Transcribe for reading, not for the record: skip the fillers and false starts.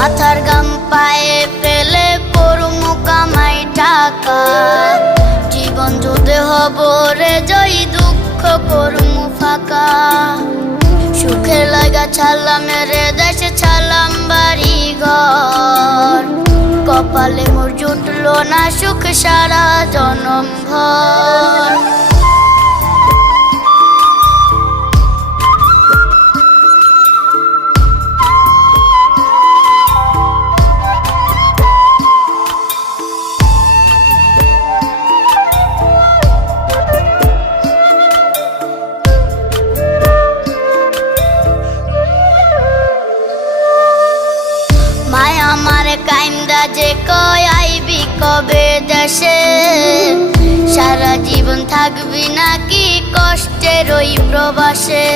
মাথার গাম পায়ে ফেলে করমু কামাই টাকা, জীবন যুদ্ধে হব রে জয়ী, দুঃখ করমু ফাঁকা। সুখের লাগা ছাড়লাম রে দেশে, ছাড়লাম বাড়ি ঘর, কপালে মোর জুটলো না সুখ সারা জনম ভর। মায়া আমারে কাইন্দা যে কয় আইবি কবে দেশে, সারা জীবন থাকবি নাকি কষ্টের ওই প্রবাসে।